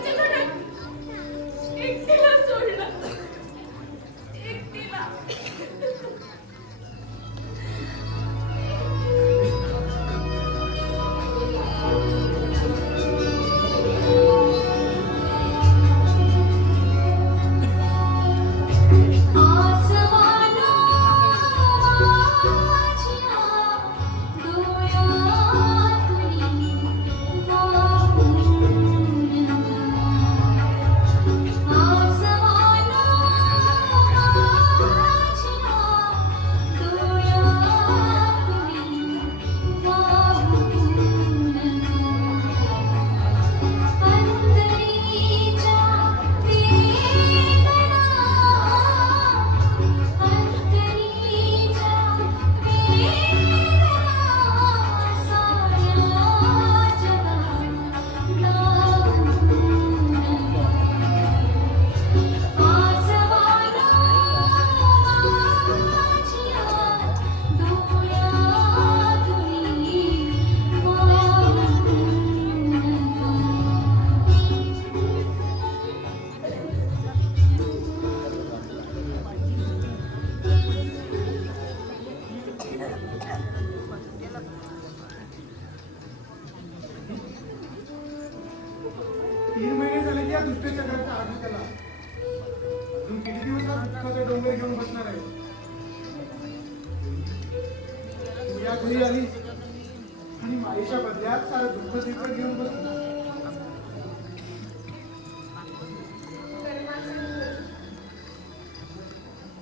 माझ्या घरात एकटीला सोडलं, एकटीला. घरी आली आणि माईच्या बदल्यात सारं दुःख तिकडे घेऊन बसला.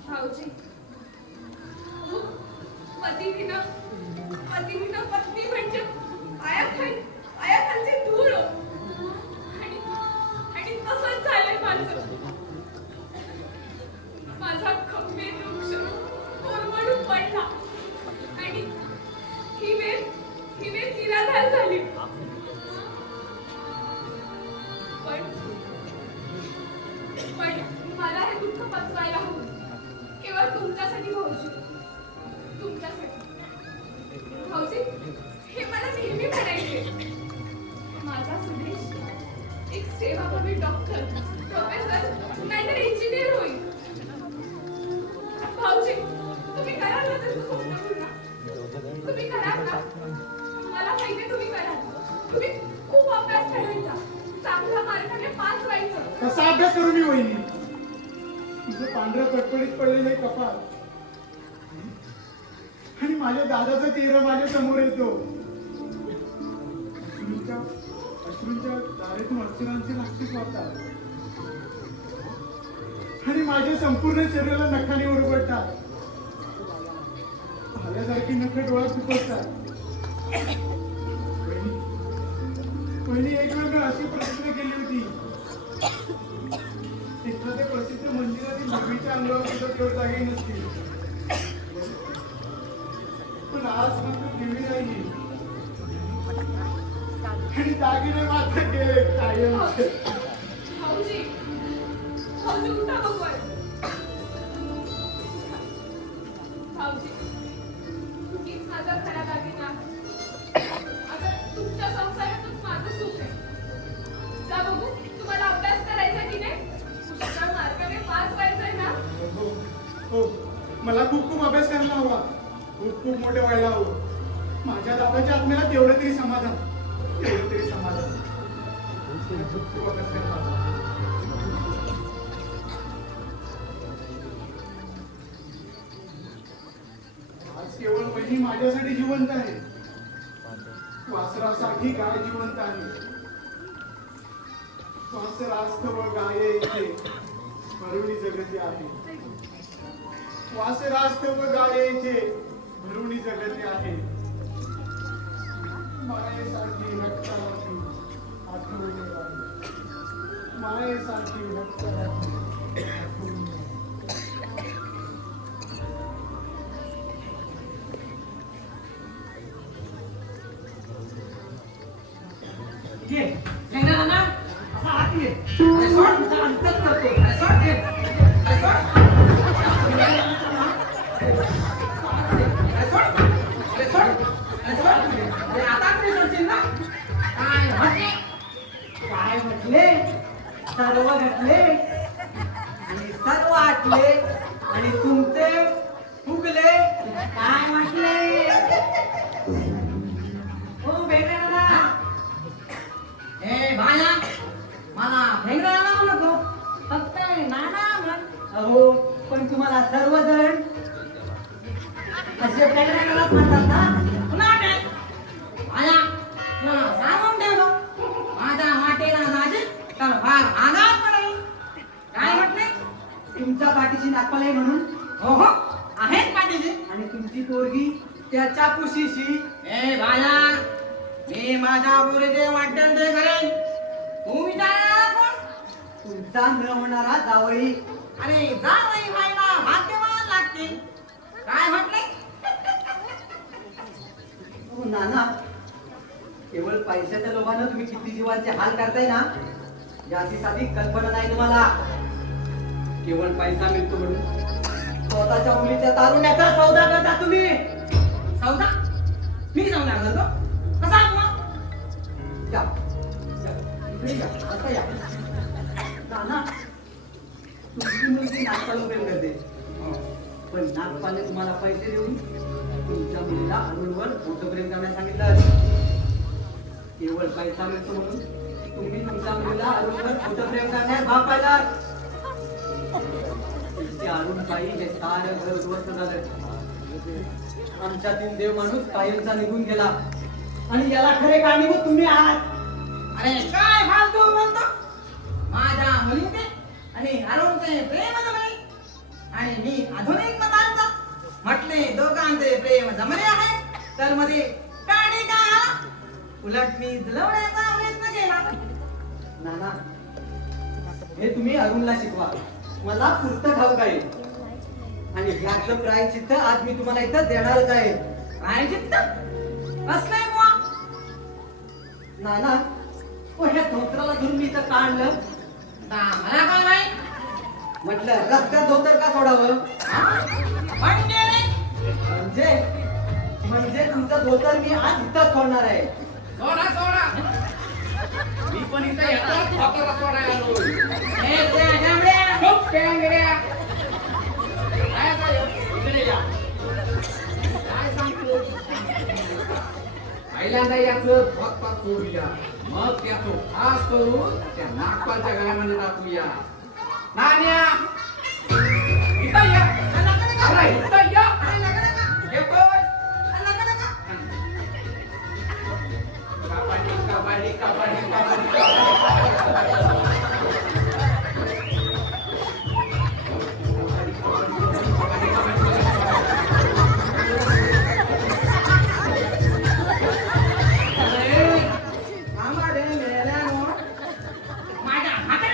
भाऊजी, पतीविना पत्नी म्हणजे आयाखालची धूळ. आणि तसंच झालंय माझं. माझा खंबीर वृक्ष कोरमडून पडला आणि ही वेळ निराधार झाली. पण मला हे दुःख पचवायला हवं, केवळ तुमच्यासाठी भाऊजी, तुमच्यासाठी. भाऊजी, हे मला नेहमी म्हणायचे. माझा सुदेश एक सेवाभावी डॉक्टर, प्रोफेसर नाहीतर इंजिनियर होईल. भाऊजी, तुम्ही कराल ना त्याचं स्वप्न पूर्ण? तुम्ही कराल ना? मला माहिती तुम्ही कराल. तुम्ही खूप अभ्यास करायचा, चांगल्या मार्काने पास व्हायचं. कसा अभ्यास करू मी वहिनी? तुझं पांढरं पटपडीत पडलेलं कपाळ आणि माझ्या दादाचा चेहरा माझ्या समोर येतो. अश्रूंच्या दारेतून अक्षरांचे नाक्षी वाहतात आणि माझ्या संपूर्ण शरीराला नखाने ओरबडतात. भाल्यासारखी नख डोळ्यात खुपसतात. पहिली एक वेळ मी अशी प्रतिज्ञा केली होती, एखाद्या प्रसिद्ध मंदिरातील देवीच्या अंगावर सुद्धा तेवढ जागे नसतील. पण आज मात्र देवी राहिली आणि दागिने मात्र गेले कायम. भाऊजी, भाऊजी उठा बघूया. भाऊजी, हीच माझा खरा दागिना आहे. आता तुमच्या संसारातच माझं सुख आहे. जा बघू, तुम्हाला अभ्यास करायचा की नाही? पुष्कळ मार्काने पास व्हायचंय ना? हो, मला खूप खूप अभ्यास करायला हवा, खूप खूप मोठे व्हायला हवं. माझ्या दादाच्या आत्म्याला तेवढं तरी समाधान, तेवढं तरी समाधान. खूप खूप अभ्यास करायला हवा. आज केवळ वहिनी माझ्यासाठी जिवंत आहे, वासरासाठी गाय जिवंत आहे. वासरास्तव गाये इथे भरुणी जगती आहे. वासरास्तव गाये इथे भरुणी जगती आहे. मायेसाठी रक्ताला आठवणे आहे, मायेसाठी रक्ताला आठवणे. ये लेना ना असा आत ये. अरे सोड, तुझा अंतच करतो. अरे सोड ये. अरे सोड. अरे सोड. अरे सोड. अरे आता तरी सोडशील ना? काय म्हटले? काय म्हटले? सर्व घटले आणि सर्व आटले आणि तुमचे फुगले काय म्हटले हो भेंगड्या ए बाया मला भेंगड्या म्हणतो फक्त नाना म्हण अहो पण तुम्हाला सर्वजण असे भेंगड्यालाच म्हणतात ना पुन्हा काय बाया तुला सांगून ठेवलं माझ्या वाटेला जाजे तर फार आघात पडेल काय म्हटले तुमच्या पाठीची नागपाल आहे म्हणून हो हो आहेत पाठीची आणि तुमची पोरगी त्याच्या कुशीशी ए बाया मी माझ्या पोरीचे वाटेल ते करेन तू विचार कोण तुमचा न होणारा जावई अरे जावई व्हायला भाग्यवान लागते काय म्हटले हो नाना केवळ पैशाच्या लोभानं तुम्ही किती जीवांचे हाल करताय ना याची साधी कल्पना नाही तुम्हाला केवळ पैसा मिळतो म्हणून स्वतःच्या मुलीच्या तारुण्याचा सौदा करता तुम्ही सौदा मी सौदा करतो कसा मग या इकडे या असं या नाना तुमची मुलगी नागपाल प्रेम करते पण नागपालने तुम्हाला पैसे देऊन तुमच्या मुलीला अरुणवर मोठं प्रेम करण्यास सांगितलं केवळ पैसा मिळतो म्हणून तुम्ही तुमच्या मुलीला अरुणवर मोठं प्रेम करण्यास भाग पाडला अरुणबाई हे सारं घर उद्ध्वस्त झालं आमच्यातील देव माणूस कायमचा निघून गेला आणि याला खरे कारणीभूत तुम्ही आहात अरे काय फालतू बोलतो माझ्या मुलीचे आणि अरुणचे प्रेम जमले आणि मी आधुनिक मतांचा म्हटले दोघांचे प्रेम जमले आहे तर मध्ये काढी काय आला उलट मी जुळवण्याचा प्रयत्न केला नाना हे तुम्ही अरुणला शिकवा मला पुस्तक ठाऊक आहे आणि याचं प्रायचित्त आज मी तुम्हाला इथं देणारच आहे प्रायचित्त कसलंय बुवा नाना ह्या धोत्राला घेऊन मी इथं काढलं मला काय माहित म्हटलं रस्त्यात धोतर का सोडावं म्हणजे म्हणजे तुमचं धोतर मी आज इथं सोडणार आहे सोडा सोडा मी पण इथे येतो धोतर सोडायला आलो खूप पेंगड्या काय झालं? इकडे या काय सांगतो पहिल्यांदा याचं धोतर सोडूया मग त्याचं खास करून त्या नागपालच्या घरामध्ये टाकूया नाण्या इथं या अरे इथं या येतोय कबड्डी कबड्डी कबड्डी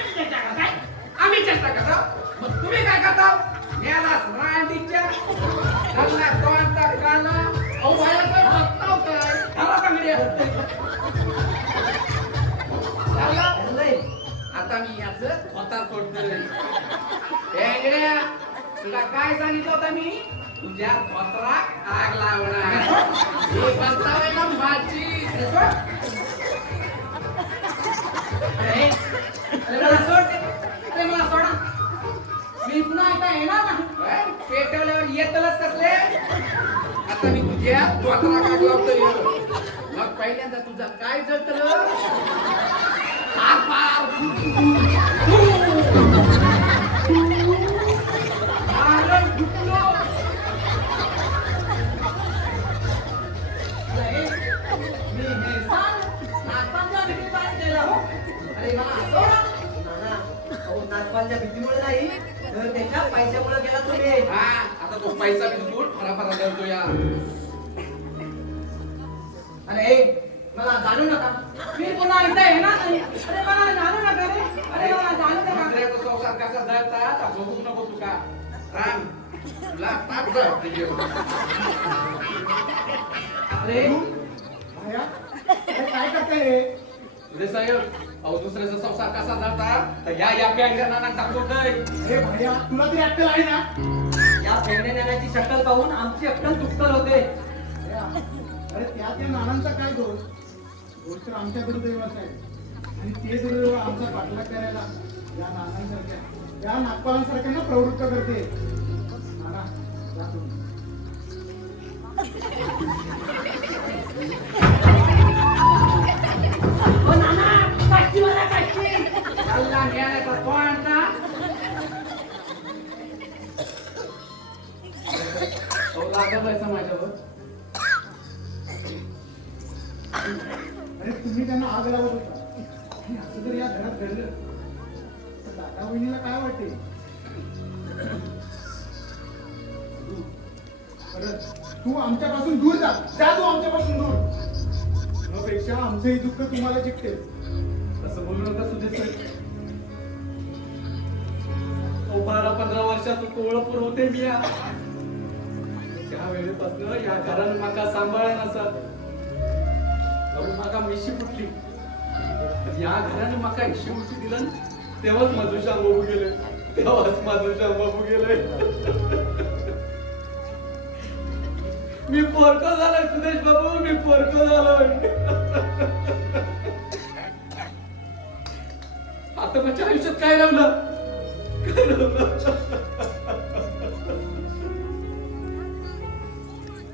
आम्ही चेष्टा करतो मग तुम्ही काय करता याला रांडीच्या त्यांना कोणता काना ओ बाया काय बघताव काय त्याला चांगली आता मी याचं धोतर सोडतोय बेंगड्या तुला काय सांगितलं होतं मी तुझ्या धोतरात आग लावणार हे बघतावय ना माझी अरे मला सोड अरे मला सोडा मी पुन्हा इथं येणार नाही पेटवल्यावर येतलच कसले आता मी तुझ्या धोतरात आग लावतोय मग पहिल्यांदा तुझा काय जळतलं नागपालच्या भीतीमुळे नाही तर त्याच्या पैशामुळे गेला तुम्ही आता तो पैसा बिलकुल फराफरा करतो या अरे मला जाणू नका मी पुन्हा इथे येणार नाही अरे मला जाणू नका रे अरे मला जाणू नका दुसऱ्याचा संसार कसा जळतात बघू नको तुका राम तुला ताप जळ अरे भाया अरे काय करताय रे तुझे साहेब अहो दुसऱ्याचा संसार कसा जळतात तर या पेंगड्यांना टाकतोय अरे भाया तुला तरी अक्कल आहे ना या फेंगणे नेण्याची शक्कल पाहून आमची अक्कल दुक्कल होते अरे त्या नानांचा काय दोष तर आमच्या दुर्दैवाचा आहे आणि ते दुर्दैव आमचा पाठलाग करायला या नानांसारख्या या नागपालांसारख्यांना प्रवृत्त करते. नाना, जा तुम्ही. हो नाना, काष्टी मला काष्टी. चालला गेला तो आणता. तो लागलायचा माझ्यावर. अरे तुम्ही त्यांना आग लावत होता आणि असं जर या घरात घडलं तर दादा वहिनीला काय वाटेल? तू आमच्यापासून दूर जा. जा तू आमच्यापासून दूर. त्यापेक्षा आमचंही दुःख तुम्हाला चिकटेल. असं बोलू नका सुदेश. 12-15 वर्षाचं कोवळं पुरवते मी या. त्या वेळेपासून या घरानं माका सांभाळ्या नसत. माका मिशी फुटली. या घराने माका इशी उची दिलं तेव्हाच माझं शाम बाबू गेले. तेव्हाच माझं शाम बाबू गेले. मी पोरको झालोय सुदेश बाबू. मी पोरको झालोय. आता माझ्या आयुष्यात काय राहिलं? काय राहिलं?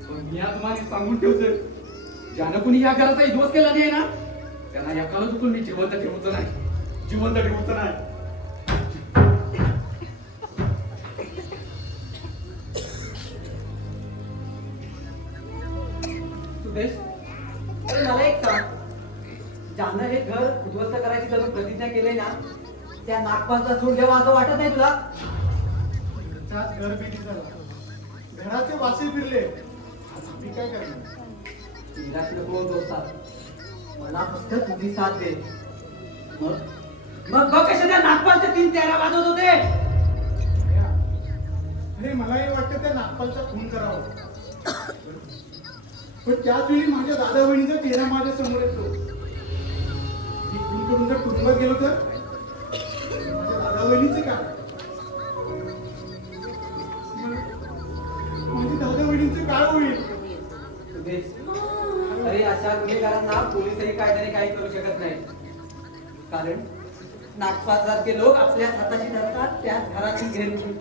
पण मी आज तुम्हाला सांगून ठेवतोय, ज्यानं कुणी या घराचा दिवस केला नाही ना त्यांना या काळात चुकून मी जिवंत ठेवूचं नाही. जिवंत ठेवूचं नाही. सुदेश, अरे मला एक सांग, ज्यानं हे घर उद्ध्वस्त करायची जर प्रतिज्ञा केली ना, त्या नागपालचा सूड घ्यावा असं वाटत नाही तुला? त्याच घर बेटी झाला. घराचे वासे फिरले. आज आम्ही काय करणार? निराश नको दोस्तात. मला फक्त तुझी साथ दे. मग मग बघ कशा त्या नागपालच्या 3 तेरा वाजवत होते. अरे मलाही वाटतं त्या नागपालचा खून करावा. पण त्याच वेळी माझ्या दादा बहिणीचा चेहरा माझ्या समोर येतो. मी खून करून जर कुटुंबात गेलो तर माझ्या दादा बहिणीचे काय? माझ्या दादा बहिणीचे काय होईल? सुदेश, अरे अशा गुन्हेगारांना पोलिसही कायद्याने काही करू शकत नाही. कारण नागपालसारखे लोक आपल्याच हाताशी धरतात त्याच घराची घेऊन.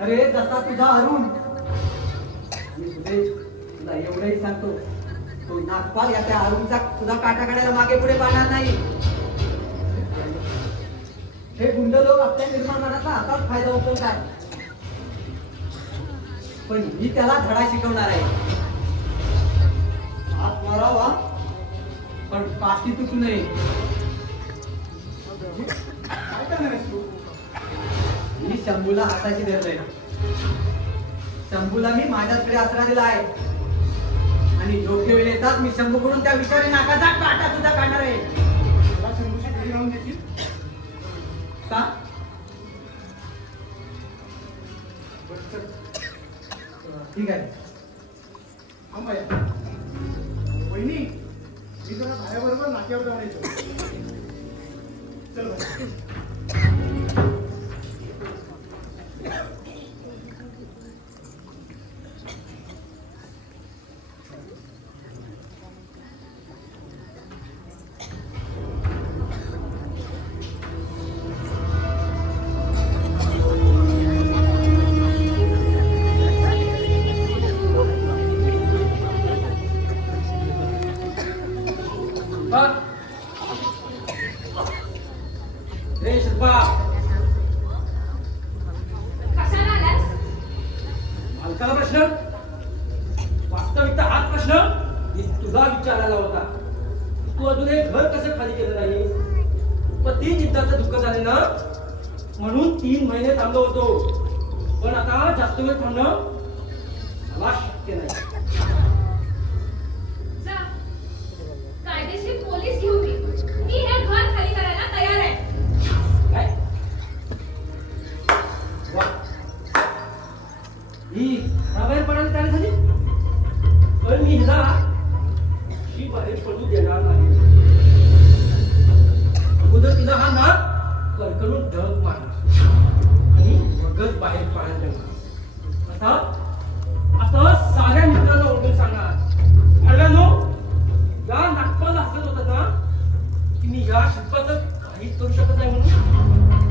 अरे जसा तुझा अरुण. आणि सुदेश, तुला एवढंही सांगतो, तो नागपाल या त्या अरुणचा तुझा काटा काढायला मागे पुढे पाहणार नाही. हे गुंड लोक आपल्या निर्माणाचा हातात फायदा उचलतात. पण मी त्याला धडा शिकवणार आहे. हात मारावा पण काठी तुटू नये. काय करणार आहेस तू? मी शंभूला हाताशी धरलंय. शंभूला मी माझ्याकडे आसरा दिला आहे आणि योग्य वेळ येताच मी शंभूकडून त्या विषयाने नाकाचा काटा सुद्धा काढणार आहे. मला शंभूशी घरी राहून देशील? का? बरं, चल. ठीक आहे. हा माया. वहिनी, मी जरा भायाबरोबर नाक्यावर जाऊन येतो. चल बाई. रे शिल्पा, कशाला आलास? मालकाला प्रश्न? वास्तविकता हाच प्रश्न मी तुला विचारायला होता. तू अजून हे घर कसं खाली केलं नाही? पण 3 चिंताचं दुःख झाले ना म्हणून 3 महिने थांबलो होतो. पण आता जास्त वेळ थांबणं मला शक्य नाही. जा, कायदेशीर पोलीस घेऊन ये. मी हे घर खाली करायला तयार आहे. काय? वा, ही घराबाहेर पडायला तयार झाली. पण मी हिला ही बाहेर पडू देणार नाही. अगोदर तिला हा नाक करकरून ढग मारणार आणि मगच बाहेर पडायला लागणार. आता साऱ्या मित्रांना ओळखून सांगणार, कळलं? या नागपाल हसत होता ना की मी या शिल्पाचं काहीच करू शकत नाही म्हणून.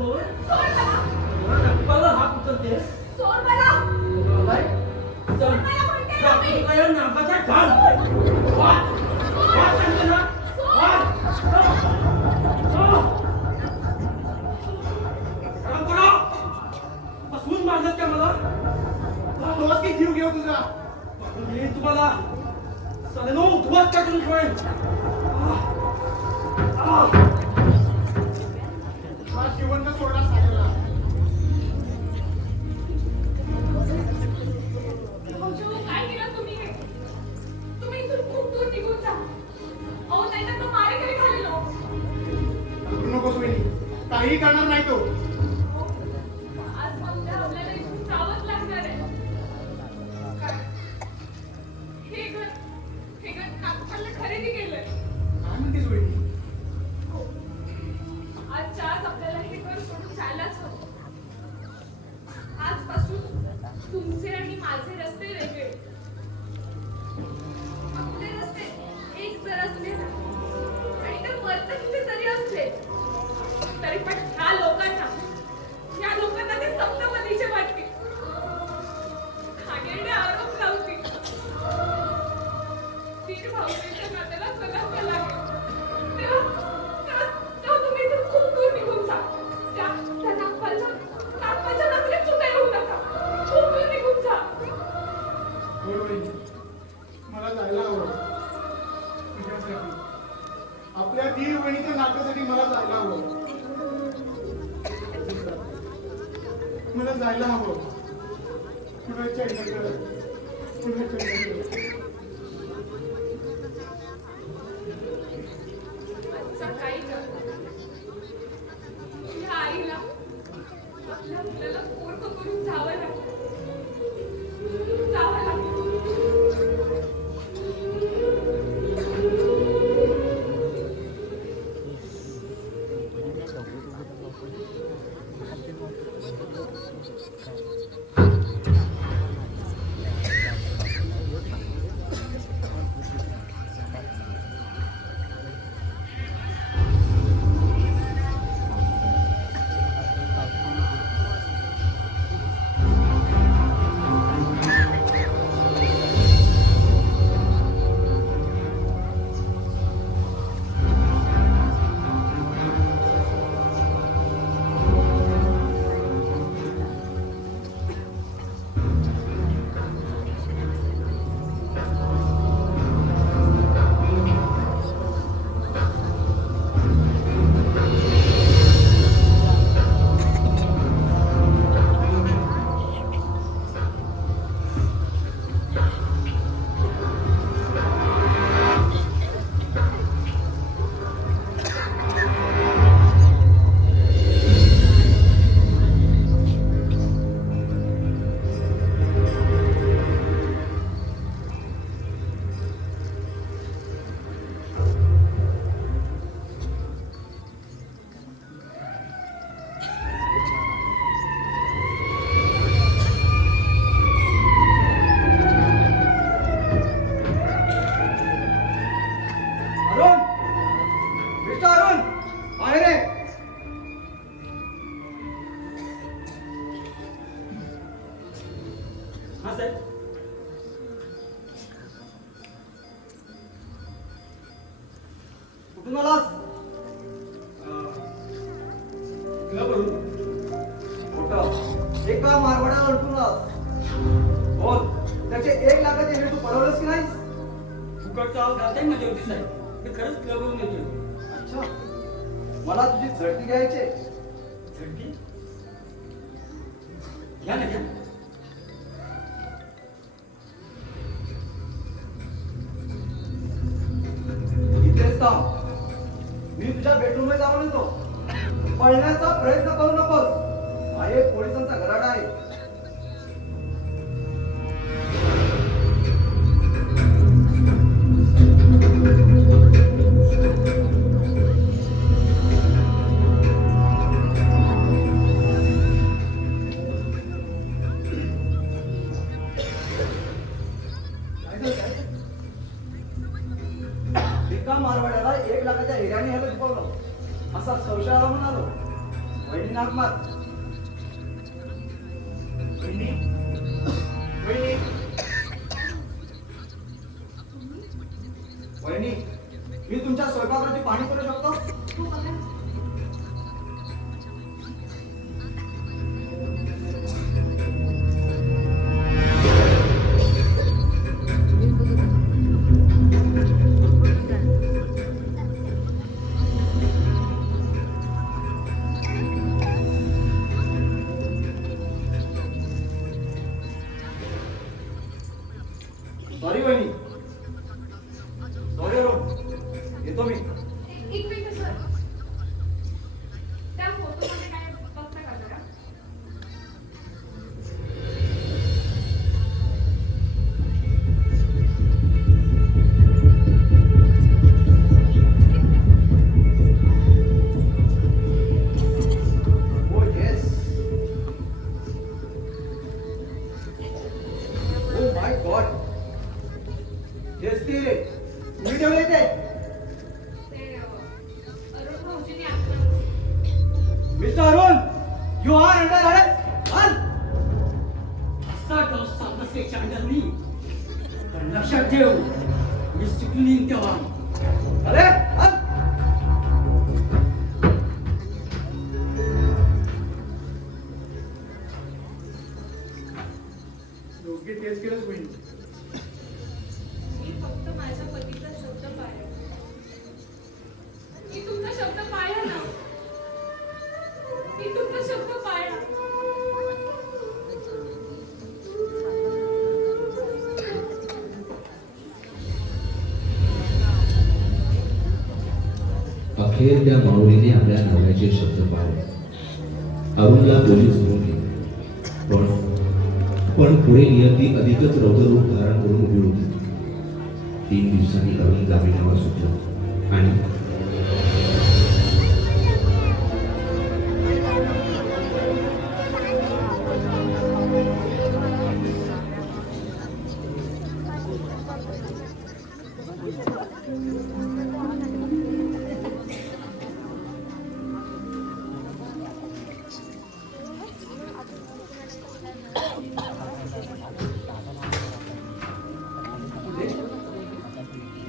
कोण? सोड मला. नागपाला हात उचलतेस? सोड मला. काय? चल. सोड मला म्हणते ना मी. जातो तुला या नाकाचा ढाल. वाट. वाट सांगतो ना. वाट. काम करा. फसवून मारलंस का मला? तोच की जीव घेऊ तुझा. पाहून येईन तुम्हाला. सालेनो उद्ध्वस्त करून सोडेन. हा जिवंत सोडला सालेला. भाऊजी, काय केलं तुम्ही हे? तुम्ही इथून खूप दूर निघून जा. अहो नाहीतर तो मारेकरी खाली लो. घाबरू नकोस वहिनी, काहीही करणार नाही तो. आज आपल्याला इथून जावंच लागणार आहे. काय? हे घर नागपूरला खरेदी केलंय. काय म्हणतेस वहिनी? हो. आजच्या आज आपल्याला हे घर सोडून जायलाच हवं. आजपासून तुमचे आणि माझे रस्ते वेगळे. आपले रस्ते एक जर असले ना, आणि ते वर्तणीचे जरी असले तरी पण ह्या लोकांना ते सप्तपदीचे वाटतील. घाणेरडे आरोप लावतील. वीर भाऊजीच्या नात्याला कलंक लागेल. तेव्हा तुम्ही इथून खूप दूर निघून जा. त्या नागपालच्या नजरेत सुद्धा येऊ नका. खूप दूर निघून जा. होय वहिनी, मला जायला हवं. तुझ्यासाठी, आपल्या दीर वहिनीच्या नात्यासाठी मला जायला हवं. मला जायला हवं. कुणाच्या इकडं, कुणाच्या इकडं. सकाळी या आईला आपल्या मुलाला पोरकं करून जावं लागलं. हा साहेब. कुठून आलास? क्लबवरून. मोठं एका मारवाड्याला अडकून आलास. बोल, त्याचे 1 लाखाचे हेड तू पडवलंस की नाहीस? फुकट चाल घालताय माझ्यावरती साहेब. मी खरंच क्लबवरून येतोय. अच्छा, मला तुझी झडती घ्यायची. झडती? घ्या ना घ्या. इथेच थांब. मी तुझ्या बेडरूम मध्ये जाऊन येतो. पळण्याचा प्रयत्न करू नकोस. हा एक पोलिसांचा गराडा आहे. एका मारवाड्याला 1 लाखाच्या हिऱ्याने ह्याला झुकवलं असा संशय आला म्हणालो. वडिलांना हाक मार. वहिनी वहिनी वहिनी, मी तुमच्या स्वयंपाकाची पाणी करू शकतो? हो बघा. सॉरी वहिनी. सॉरी अरुण. येतो मी. एक मिनिट सर. त्या फोटोमध्ये काय बघता का जरा? Oh yes. Oh my God. Yes ते मी ठेवले ते. ते अरुण भाऊजींनी आत्महत्या. Mister Arun, you are under arrest. हल. असा डोस सापसेच्या अंडर मी. पण लक्षात ठेव, मी सुटलीन तेव्हा. अरे हल. योग्य तेच केलंच वहिनी. मी फक्त माझ्या पतीचा शब्द पाळला. मी तुमचा शब्द पाळला ना. मी तुमचा शब्द पाळला. अखेर त्या माऊलीने आपल्या नवऱ्याचे शब्द पाळले. अरुणला पोलीस घेऊन गेले. पण पुढे नियती अधिकच रौद्ररूप धारण करून उभी होती. 3 दिवसांनी अरुण जामिनावर सुटला आणि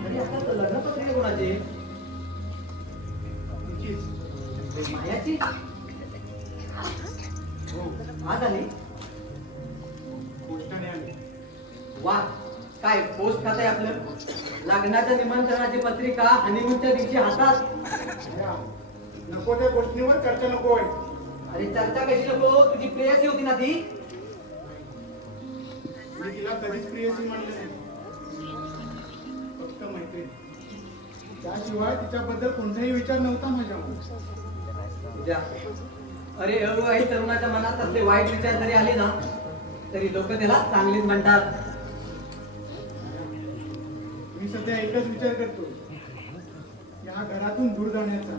अरे आता तर लग्नपत्रिका कोणाची? तिचीच. मायाची? हो, आज आली? पोस्टाने आले. वा, काय पोस्ट खात आहे आपलं. लग्नाच्या निमंत्रणाची पत्रिका हनीमूनच्या दिवशी हातात. या, नको त्या गोष्टीवर चर्चा नको आहे. अरे चर्चा कशी नको, तुझी प्रेयसी होती ना ती. मी तिला कधीच प्रियसी म्हणले नाही. फक्त मैत्रीण. त्याशिवाय तिच्याबद्दल कोणताही विचार नव्हता माझ्या मनात. उद्या. अरे अविवाहित तरुणाच्या मनात असले वाईट विचार जरी आले ना, तरी लोक त्याला चांगलीच म्हणतात. मी सध्या एकच विचार करतो, या घरातून दूर जाण्याचा.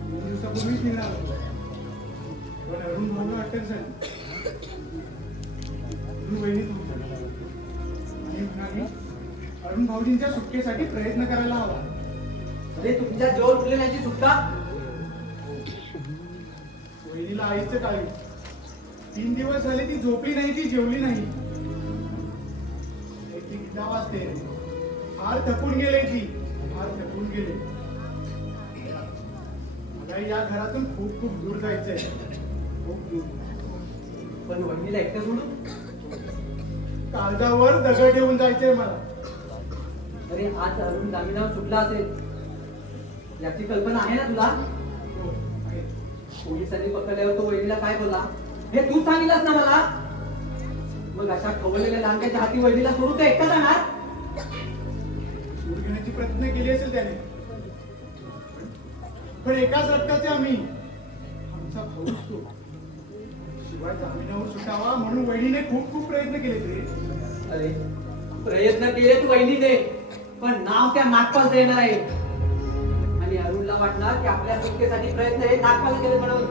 2 दिवसापूर्वीच निघालो, पण अरुण भाऊला अटक झाली. अरुण वहिनी तुमच्या आणि म्हणाली, अरुण भाऊजींच्या सुटकेसाठी प्रयत्न करायला हवा. अरे तुमच्या जोर उठलेल्याची सुटका. वहिनीला आईचं काळी. 3 दिवस झाले ती झोपली नाही, ती जेवली नाही. ती गीता वाजते. फार थकून गेले ती, फार थकून गेले. मला या घरातून खूप खूप दूर जायचंय, खूप दूर. पण वहिनीला एकटं सोडून. काळजावर दगड ठेवून जायचंय मला. अरे आज अरुण जामिनावर सुटला असेल याची कल्पना आहे ना तुला? हो, आहे. पोलिसांनी पकडल्यावर तो वहिनीला काय बोला हे तू सांगितलंस ना मला. मग अशा खवळलेल्या लांडग्याच्या हाती वहिनीला सोडून ते एकटा जाणार? सूर घेण्याची प्रयत्न केली असेल त्याने, पण एकाच रक्ताचे आम्ही. आमचा भाऊच तो. शिवाय जामिनावर सुटावा म्हणून वहिनीने खूप खूप प्रयत्न केले ते. अरे प्रयत्न केले तू वहिनीने, पण नाव त्या नागपालचं येणार आहे. आणि अरुणला वाटणार की आपल्या सुटकेसाठी प्रयत्न हे नागपाल केले म्हणून.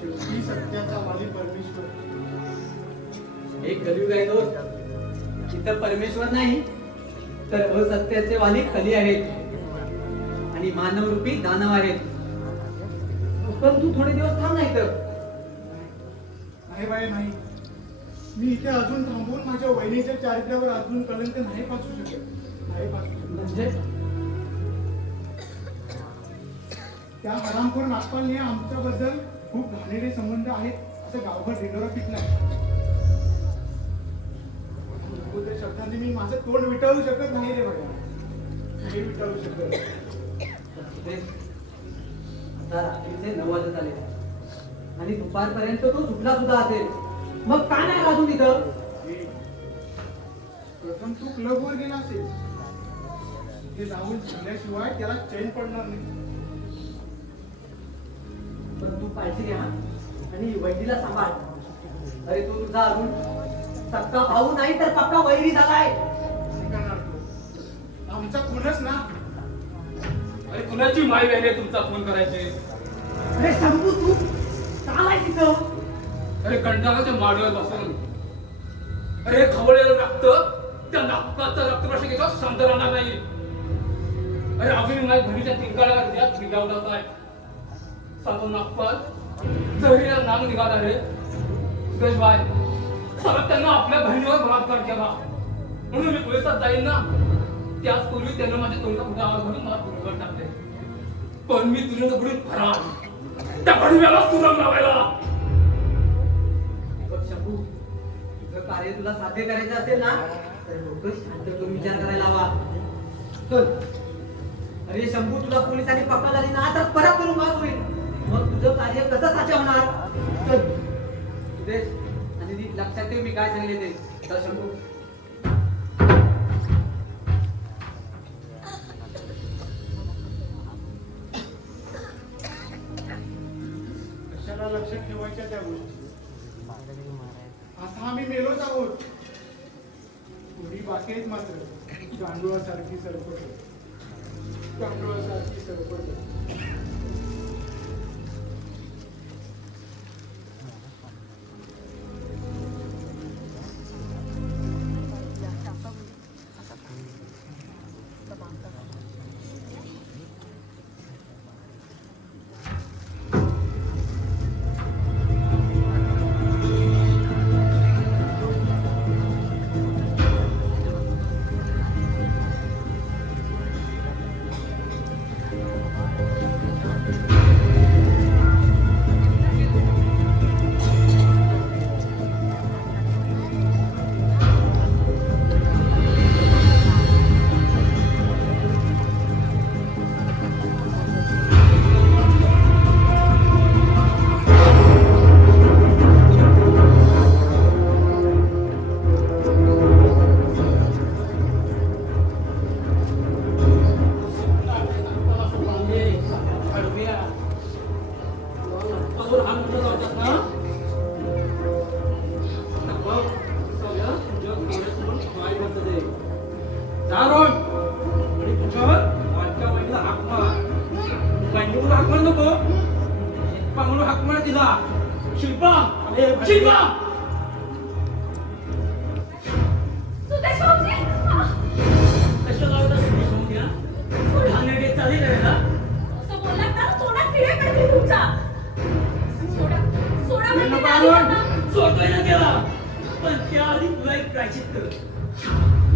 शेवटी सत्याचा वाली परमेश्वर. एक कलियुग आहे दोस्त. इथं परमेश्वर नाही तर असत्याचे वाली कली आहेत आणि मानवरूपी दानव आहेत. पण तू थोडे दिवस थांब नाही तर. नाही बाई नाही, मी इथे अजून थांबून माझ्या वहिनीच्या चारित्र्यावर अजून कलंक नाही पाचू शकत. नाही पाचू शकत. म्हणजे त्या हरामखोर नागपालने आमच्याबद्दल खूप घाणेरडे संबंध आहेत असं गावभर ढिंडोरा पिटलाय. त्या शब्दांनी मी माझं तोंड विटाळू शकत नाही रे बघा, नाही विटाळू शकत. आता रात्रीचे 9 वाजत आले आणि दुपारपर्यंत तो सुटला सुद्धा असेल. मग का नाही अजून तिथं? प्रथम तू क्लबवर गेला असेल, तिथे जाऊन झाल्याशिवाय त्याला चैन पडणार नाही. पण तू काळजी घ्या आणि वहिनीला सांभाळ. अरे तो तुझा अजून सक्का भाऊ नाही तर पक्का वैरी झालाय. काय करणार तू? आमचा खूनच ना. अरे कुणाची माय वेळ आहे तुमचा फोन करायचे? अरे शंभू तू चालाय तिथं. अरे कंटाळाच्या माडीवर बसून अरे खवळलेलं रक्त त्या नागपालचं रक्तप्रशाखेचा शांत राहणार नाही. अरे अजून माझ्या घरीच्या तिंकाळ्याला त्या खिंडावला काय सातो नागपाल जहिरीला नाम निघाला रे. सुरेशबाई सगळं त्यांना आपल्या बहिणीवर बलात्कार केला म्हणून मी पोलिसात जाईन ना. त्याच पूर्वी त्यांना माझ्या तोंडा कुठे आवाज घालून मला तुरुंगात टाकले. पण मी तुरुंग बुडून फरार त्या भडव्याला सुरंग लावायला. बघ शंभू, तुझं कार्य तुला साध्य करायचं असेल ना तर डोकं शांत करून विचार करायला हवा. चल. अरे शंभू, तुला पोलिसांनी पकडला नाही ना तर परत करून वाच होईल. मग तुझं कार्य कसं साध्य होणार? चल सुदेश आणि नीट लक्षात ठेव मी काय सांगले ते. चल शंभू. कशाला लक्षात ठेवायच्या त्या गोष्टी? आता आम्ही मेलोच आहोत. थोडी बाकी आहेत मात्र. गांडुळासारखी सरपट, गांडुळासारखी सरपट. शिल्पा शिल्पा सुदेश भाऊजी, कशाला लावला घाणेरडे चाले करायला? असं बोललात ना तोंडात किडे पडतील तुमच्या. सोडा सोडा म्हणजे काय आता? सोडतोय ना त्याला, पण त्याआधी तुला एक प्रायचित्त.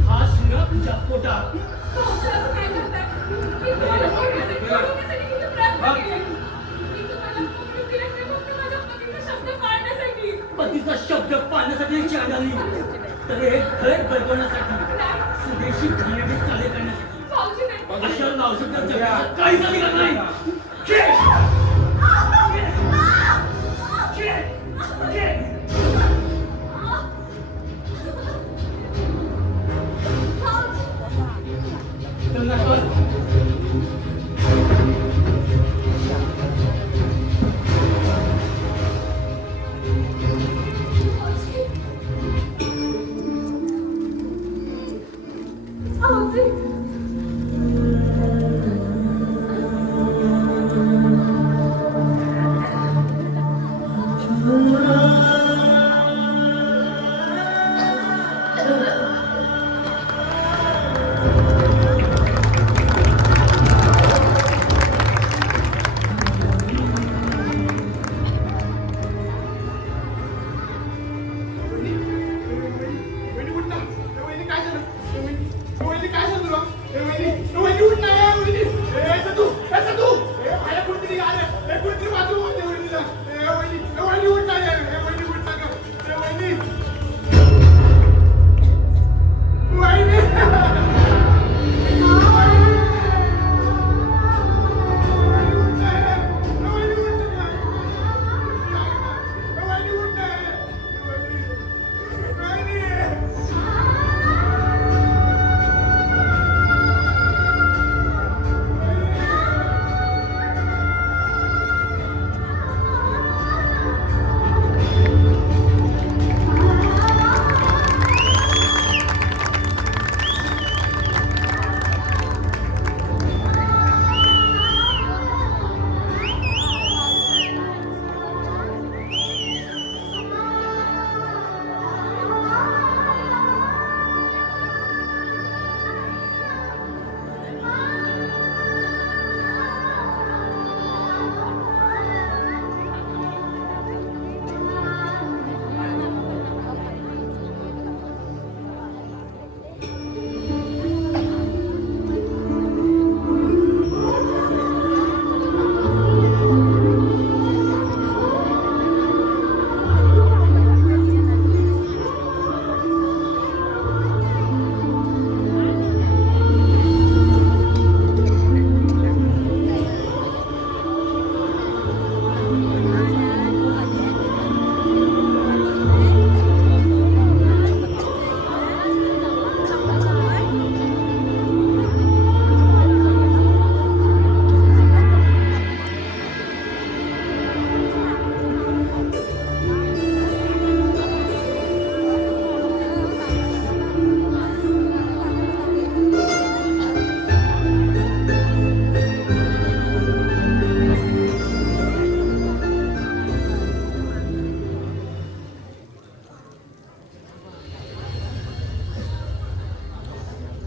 हा शिंगा तुझ्या पोटात. भाऊजी असं काय करताय? मी तुम्हाला सोडण्यासाठी किती प्रयत्न केले. मी तुम्हाला पकडून दिले ते फक्त माझ्या पतीचा शब्द पाळण्यासाठी. पतीचा शब्द पाळण्यासाठी चाल आली, तर हे घर बळकवण्यासाठी, सुदेशी घाणेरडे चाले करण्यासाठी. भाऊजी नाही. अशा नावशब्दात जगाचा काहीच अधिकार नाही. छे! छे! छे! चल ना, चल. भाऊजी.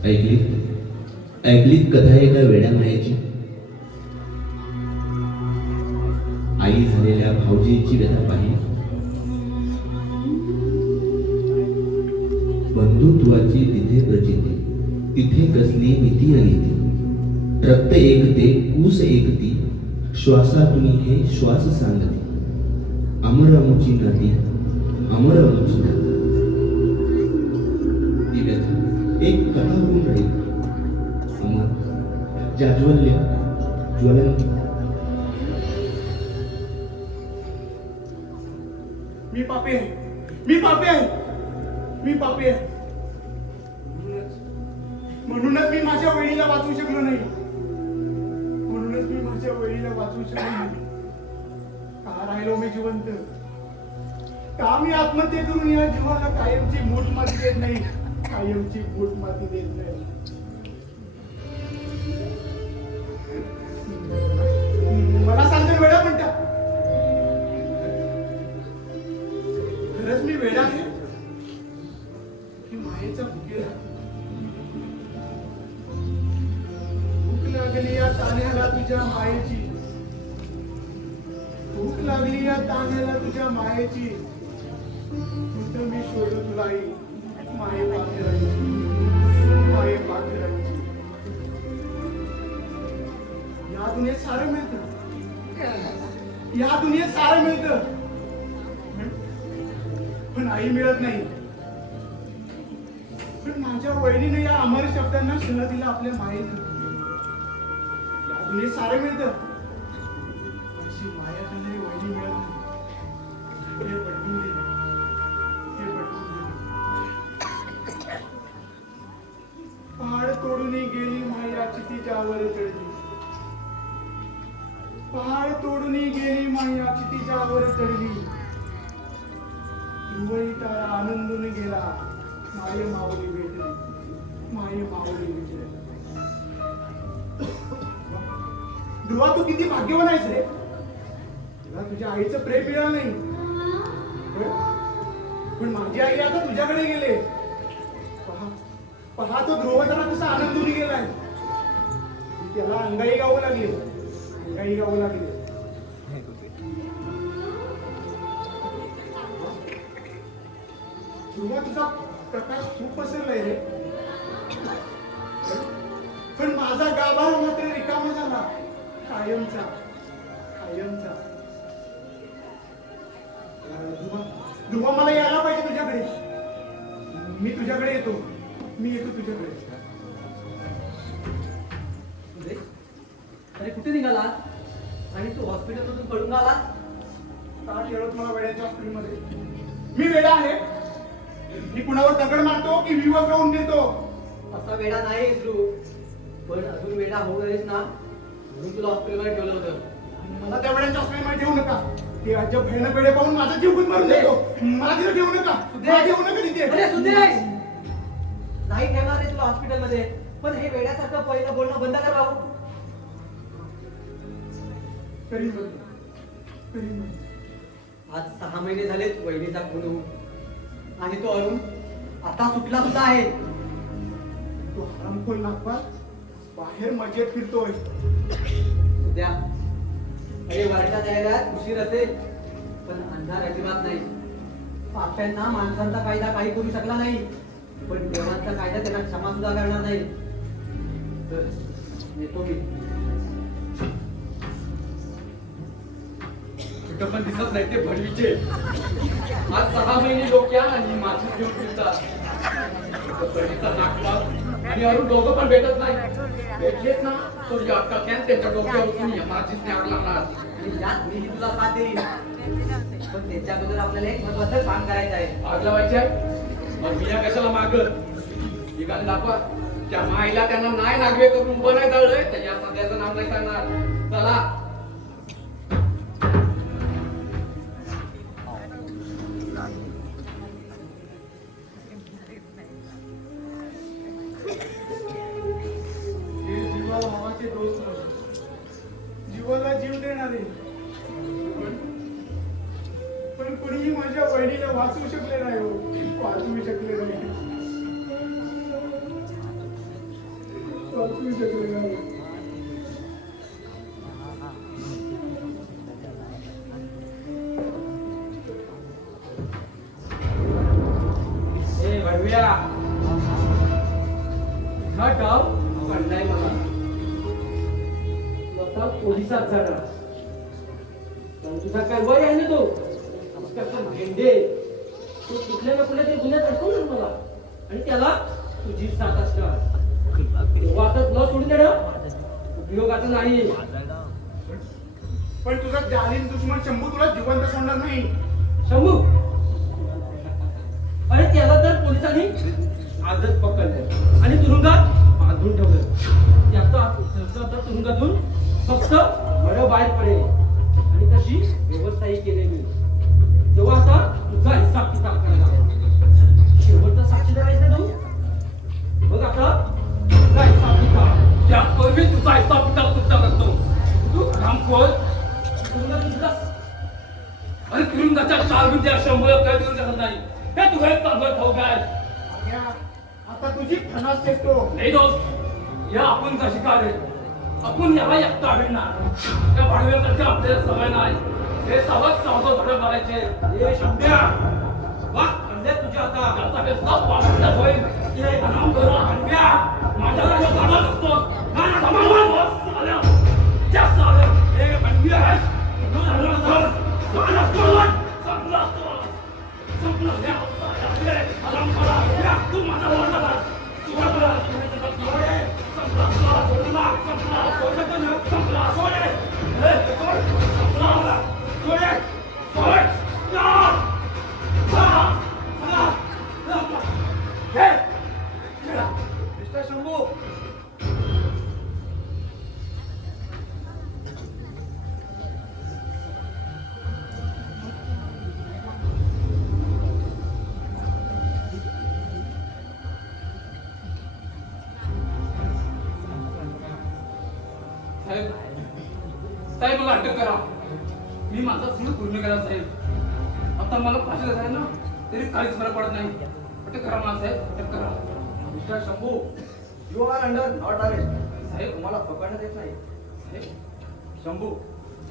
ऐकलीत कथा एका वेड्या मायेची. आई झालेल्या भाऊजीची व्यथा पाहिली. बंधुत्वाची तिथे प्रचिती, तिथे कसली नीती अनिती. रक्त एकते कूस एकती, श्वासातून हे श्वास सांगती. अमर अमुची नाती, अमर अमुची नाती. ती व्यथा एक कथा होऊन राहील. अमर, जाज्वल्य, ज्वलंत. मी पापी आहे, मी पापी आहे, मी पापी आहे. म्हणूनच मी माझ्या वहिनीला वाचवू शकलो नाही. म्हणूनच मी माझ्या वहिनीला वाचवू शकलो नाही. का राहिलो मी जिवंत? का मी आत्महत्या करून या जीवाला कायमची मूठ माती देत नाही? कायमची मूठ माती देत नाही. मला सांगते वेडा म्हणता. खरंच मी वेडा आहे की मायेचा भुकेला? भूक लागली या तान्ह्याला तुझ्या मायेची. भूक लागली या तान्ह्याला तुझ्या मायेची. कुठं मी शोधू तुला आई, माये पाखरांची, माये पाखरांची. या दुनियेत सारं मिळतं, या दुनियेत सारं मिळतं, पण आई मिळत नाही. पण माझ्या वहिनीने या अमर शब्दांना शह दिला आपल्या मायेनं. या दुनियेत सारं मिळतं, अशी माया करणारी वहिनी मिळत नाही. हे पटवून दे, हे पटवून दे. पहाड तोडून गेली माया चितीच्यावर चढली. पहाड तोडून गेली माया चितीच्यावर चढली. ध्रुवही तारा आनंदून गेला, माये माऊली भेटली, माये माऊली भेटली. ध्रुवा, तू किती भाग्यवान आहेस रे. तुला तुझ्या आईचं प्रेम मिळालं नाही, पण माझी आई आता तुझ्याकडे गेले. पहा तो ध्रुव जरा कसा आनंदून गेलाय. त्याला अंगाई गावं लागले, अंगाई गावं लागले. ध्रुवा, तुझा प्रकाश खूप पसरलाय रे, पण माझा गाभारा मात्र रिकामा झाला, कायमचा, कायमचा. ध्रुवा, मला यायला पाहिजे तुझ्याकडे. मी तुझ्याकडे येतो, मी येतो तुझ्याकडे. अरे कुठे निघाला आणि तू हॉस्पिटलमधून पळून आला? का खेळत मला वेड्याच्या हॉस्पिटलमध्ये? मी वेडा आहे? मी कुणावर दगड मारतो की विवर लावून देतो? असा वेडा नाही तू, पण अजून वेडा होऊ नयेस ना म्हणून तुला हॉस्पिटलमध्ये ठेवलं होतं. मला त्या वेड्याच्या हॉस्पिटलमध्ये ठेवू नका. ते अजब भयानक वेडे पाहून माझा जीव गुद मारून देतो. मला तिथे ठेवू नका, मला ठेवू नका तिथे. अरे सुदेश, नाही ठेवणार आहे तुला हॉस्पिटलमध्ये, पण हे वेड्यासारखं पहिलं बोलणं बंद कर भाऊ. करीन बंद, करीन बंद. आज 6 महिने झालेत वहिनीचा खून होऊन, आणि तो अरुण आता सुटला सुद्धा आहे. तो हरामखोर नागपाल बाहेर मजेत फिरतोय. उद्या अरे वरच्या जाहिरात उशीर असेल, पण अंधार अजिबात नाही. पाप्यांना माणसांचा कायदा काही करू शकला नाही, पण देवांचा कायदा त्यांना क्षमा सुद्धा करणार नाही. तर येतो मी. कुठं पण दिसत नाही ते भडवीचे. आज 6 महिने लोक या आणि माझी घेऊन फिरतात. भडवीचा नागपाल आणि अरुण दोघं पण भेटत नाही. भेटलेच ना तो अक्का कॅन त्यांच्या डोक्यावर उचलून माझीच न्याग लागणार. आणि यात मीही तुला साथ दिली, पण त्याच्या अगोदर आपल्याला एक महत्वाचं काम करायचं आहे. आग लावायची आहे? मग मी या कशाला मागत? निघाले दाखवा. त्या माईला त्यांना नाही नागवे करून उभं नाही जाळलंय, त्याच्या सध्याचं नाव नाही सांगणार. चला. भावाचे दोस्त, जीवाला जीव देणारे, पण कुणीही माझ्या वहिनीला वाचवू शकले नाही हो, वाचवू शकले नाही. करू शकले नाही. ए भडव्या हा डाव कळलाय मला. आता पोलिसात जाणार पण तुझा काय वय आहे ना तो इन्स्पेक्टर भेंडे. तो कुठल्या ना कुठल्या तरी गुन्ह्यात अडकवणार मला आणि त्याला तुझी साथ असणार. तेव्हा आता तुला सोडून देणं उपयोगाचं नाही. पण तुझा जालीम दुश्मन शंभू तुला जिवंत सोडणार नाही. शंभू अरे त्याला तर पोलिसांनी आजच पकडलं आणि तुरुंगात बांधून ठेवलं. त्याचा आता तुरुंगातून फक्त बरं बाहेर पडेल आणि तशी व्यवस्थाही केली मी. तेव्हा आता तुझा हिसाब किताब करायला हवा. शेवटचा साक्षीदार आहेस ना तू. बघ आता तुझा हिसाब किताब त्यापूर्वी तुझा हिसाब किताब तुझा करतो. तू रामखोर तुरुंगात घुसलास. अरे तुरुंगाच्या 4 विद्या 100 काय करू शकत नाही. हे तुझं एक चांगलं ठाऊक आहे. आज्ञा, आता तुझी फणास टेकतो. नाही दोस्त या आपण का शिकार आहे. आपण याला एकटा भेटणार. त्या भाडव्यासारखं आपल्याला सवय नाही. हे सावध सावध थोडे मारायचे. हे शंभ्या वास म्हणजे तुझ्या आता घरचा बेसला पावसाळ्यात होईल. हे नामकरा हंब्या माझ्या राजा जाणार असतो. माझ्या समाजात बस आल्या जास्त आलं. हे हंब्या आहेस तू झाला तर चांगला असतो. चांगला असतो. संपलं द्या आराम करा. या तू माझा वरला तू बरोबर सोडे संपला सोडला संपला सोडला संपला सोडे हे सोड संपला सोडे सोड या हे मिस्टर शंभू साहेब साहेब मला अटक करा. मी माझा सुरू पूर्ण करा साहेब. आता मला फाशी झाली ना तरी काहीच फरक पडत नाही. अटक करा मला साहेब. अटक करा. Mister Shambhu, you are under not arrest. साहेब तुम्हाला पकडण्यात येत नाही. साहेब शंभू,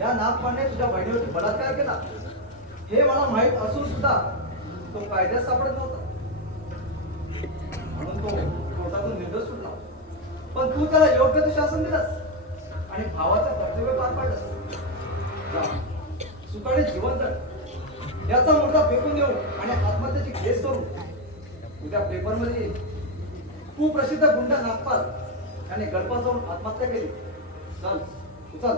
या नागपाने तुझ्या बहिणीवरती बलात्कार केला हे मला माहित असून सुद्धा तो कायद्यात सापडत नव्हता. म्हणून तो कोर्टातून निर्दोष सुटला. पण तू त्याला योग्य ते शासन दिलंस आणि भावाचं कर्तव्य पार पाडलंस. जा, सुखाने जीवन जग. याचा मुद्दा फेकून देऊ आणि आत्महत्येची केस करू. उद्या पेपरमध्ये येईल कुप्रसिद्ध गुंडा नागपाल याने गळफास जाऊन आत्महत्या केली. चल उचल.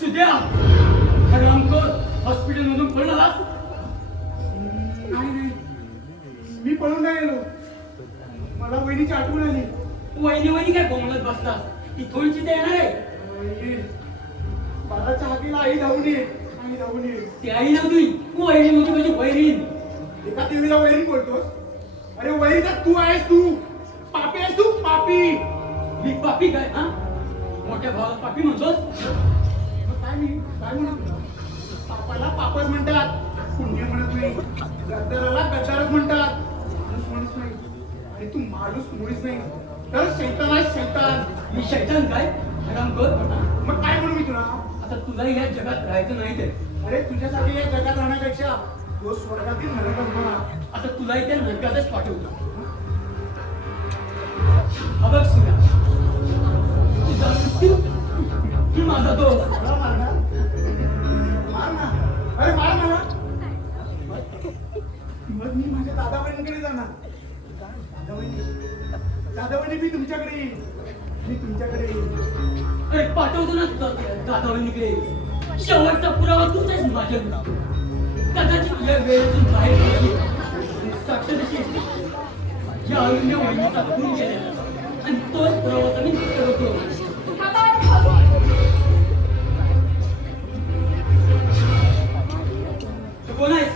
सुद्या हरामखोर हॉस्पिटल मधून पळून आलास. नाही नाही, मी पळून नाही गेलो. मला वहिनीची आठवण आली. वहिनी वहिनी काय बोंबलत बसतात. ती थोडीशी ते येणार आहे. वहिनी, मला चहाकीला आई धावून ये. आई धावून ये. ती आई नव्हती. तू वहिनी नव्हती म्हणजे वैरीण. एका टीव्हीला वैरी बोलतोस. अरे वैरी तर तू आहेस. तू पापी आहेस. तू पापी. मी पापी काय हा मोठ्या भावाला पापी म्हणतोस. काय म्हणत पापाला पापच म्हणतात. पुण्य म्हणत नाही. गद्दाराला गद्दारच म्हणतात. माणूस म्हणत नाही. अरे तू माणूस मुळीच नाही तर शैतान आहे शैतान. मी शैतान काय हरामखोर? मग काय म्हणू मी तुला? आता तुला या जगात राहायचं नाही ते. अरे तुझ्यासाठी या जगात राहण्यापेक्षा तो स्वर्गातील नरकच बरा. आता तुला इथे नरकातच पाठवतो. हा बघ सुना, तुझा मृत्यू ही माझा दोष. मला मारणार? मार ना. अरे मार मला. मग मी माझ्या दादावहिनीकडे जाणार. दादावहिनी मी तुमच्याकडे येईल. मी तुमच्याकडे येईल. अरे पाठवतो ना दादावहिनीकडे. शेवटचा पुरावा तुझाच माझ्याकडे. कदाचित या वेळेतून बाहेर पडली साक्षरशी या अरुण्य वहिनीचा खून केलेला आणि तोच पुरावा मी करतो. थांबा रे भाऊ. तू कोण आहेस?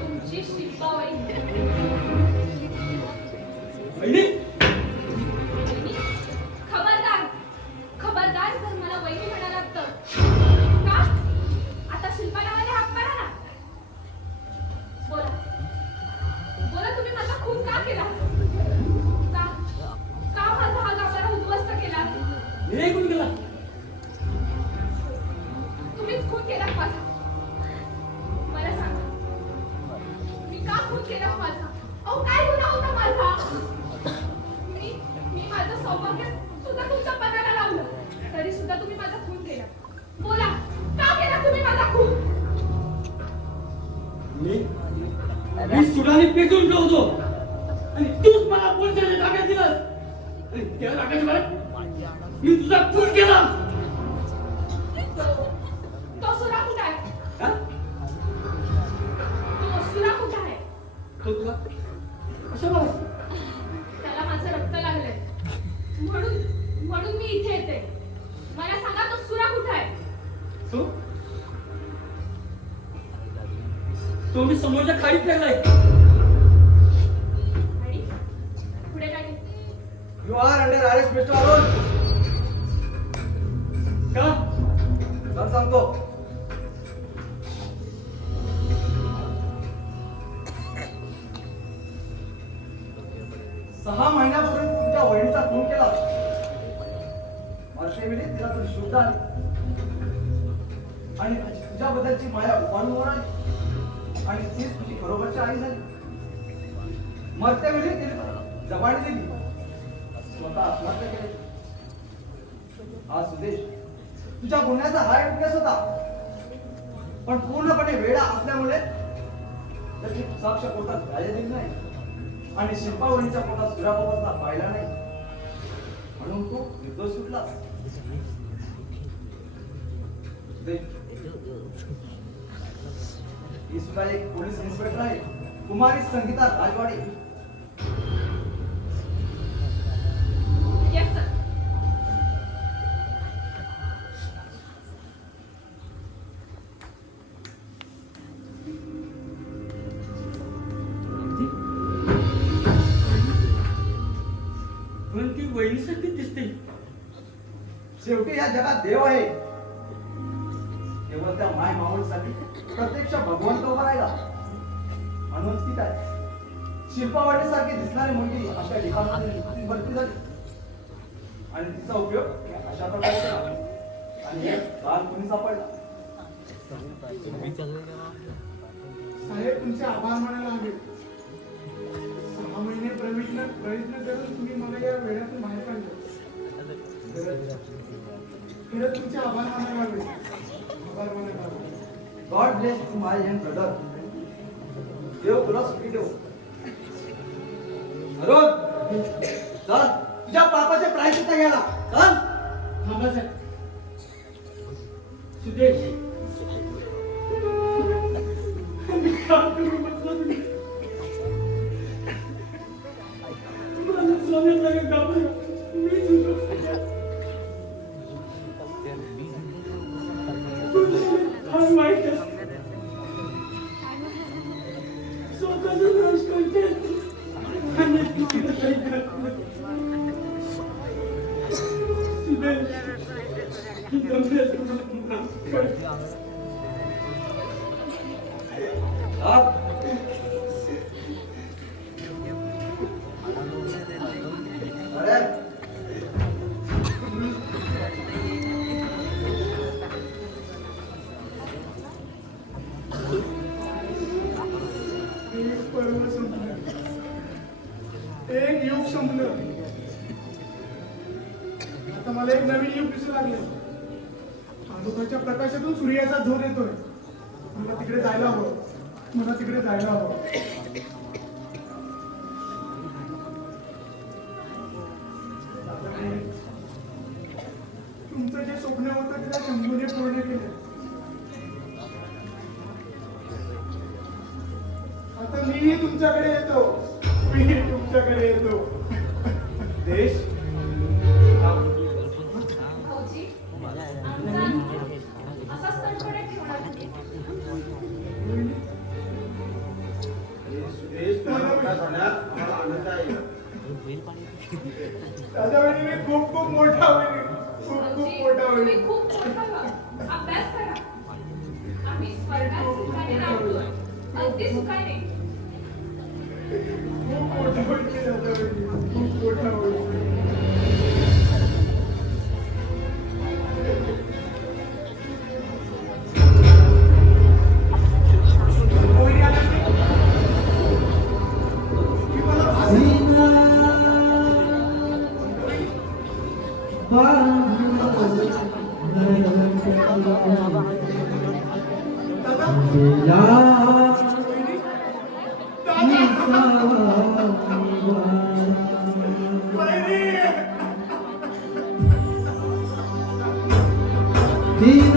तुमची शिल्पाबाई. वहिनी खबरदार खबरदार जर मला वहिनी म्हणालात तर. का आता शिल्पा नावाने हाक मारा ना. बोला बोला तुम्ही माझा खून का केला? का का माझा हा गाभारा उद्ध्वस्त केला? मी कोण गेला? तुम्हीच खून केला माझा. मला सांगा मी का खून केला माझा? अहो काय गुन्हा होता माझा? मी माझं सौभाग्य सुद्धा तुमच्या पणाला लावलं तरी सुद्धा तुम्ही माझा खून केला. बोला का केला तुम्ही माझा खून? मी सुडाने पेटून ठेवतो आणि तूच मला पोलिसांच्या ताब्यात दिलास आणि त्या रागाच्या भरात मी तुझा खून केला. तो सुरा कुठं आहे? हा? तो सुरा कुठं आहे? तो तुला कशा मला? त्याला माझं रक्त लागलंय म्हणून म्हणून मी इथे येते. मला सांगा तो सुरा कुठं आहे? तो मी समोरच्या खाडीत फेकलाय. आणि पुढे काय? You are under arrest mister Arun. का? तर सांगतो. सहा महिन्यापूर्वी तुमच्या वहिनीचा खून केला. मरतेवेळी तिला तू शुद्ध आली आणि तुझ्याबद्दलची माया उभारून आली आणि तीच तुझी बरोबरची आई झाली. मरतेवेळी तिने तुला जबानी दिली, स्वतः आत्महत्या केली. हा सुदेश तुझ्या गुन्ह्याचा हा विटनेस होता, पण पूर्णपणे वेडा असल्यामुळे त्याची साक्ष कोर्टात ग्राह्य दिली नाही आणि शिल्पावणीच्या पोटात सुराबाबतला पाहिला नाही म्हणून तू निर्दोष सुटला. ही सुद्धा एक पोलीस इन्स्पेक्टर आहे, कुमारी संगीता राजवाडे. Yes sir. पण ती वहिनीसारखी दिसते. शेवटी या जगात देव आहे, केवळ त्या माय माऊलीसाठी प्रत्यक्ष भगवंत उभा राहिला म्हणूनच ती काय शिल्पावाडीसारखी दिसणारी मुलगी अशा ठिकाणी भरती झाली आणि तिचा उपयोग अशा प्रकारे केला आणि हे काल कुणी सापडला. साहेब तुमचे आभार मानायला हवे. 6 महिने प्रयत्न करून तुम्ही मला या वेळातून बाहेर काढलं. खरंच तुमचे आभार मानायला हवे. आभार मानायला हवे. God bless to my young brother. देव तुला सुखी ठेवो. अरुण चल तुझ्या पापाचे प्रायश्चित्त घ्यायला चल. थांबा साहेब. सुदेश मी काम करू म्हटलं तुम्ही. मला सोन्यासारखं घाबरलं. मी चुकलो. फार वाईट असतं. स्वतःचा नाश करते आणि दुसरीचं काही करत नाही. सुदेश ही गंभीर प्रकाशातून सूर्याचा झोत येतोय. मला तिकडे जायला हवं. मला तिकडे जायला हवं. तुमचं जे स्वप्न होतं त्याला शंभूने पूर्ण केलं. आता मीही तुमच्याकडे येतो. मीही तुमच्याकडे येतो. देश भाऊजी, आमचा अनुभव असाच तडफडत ठेवणार नाही. त्याच्या वेळी मी खूप खूप मोठा होईल. खूप खूप भाऊजी, मोठा होईल. तुम्ही खूप मोठा व्हा. अभ्यास करा. आम्ही स्वर्गात सुखाने राहतोय. अगदी सुखाने. खूप मोठा होईल मी त्याच्या वेळी. खूप मोठा होईल. कोणी आलं की? की मला भास- दादा तीन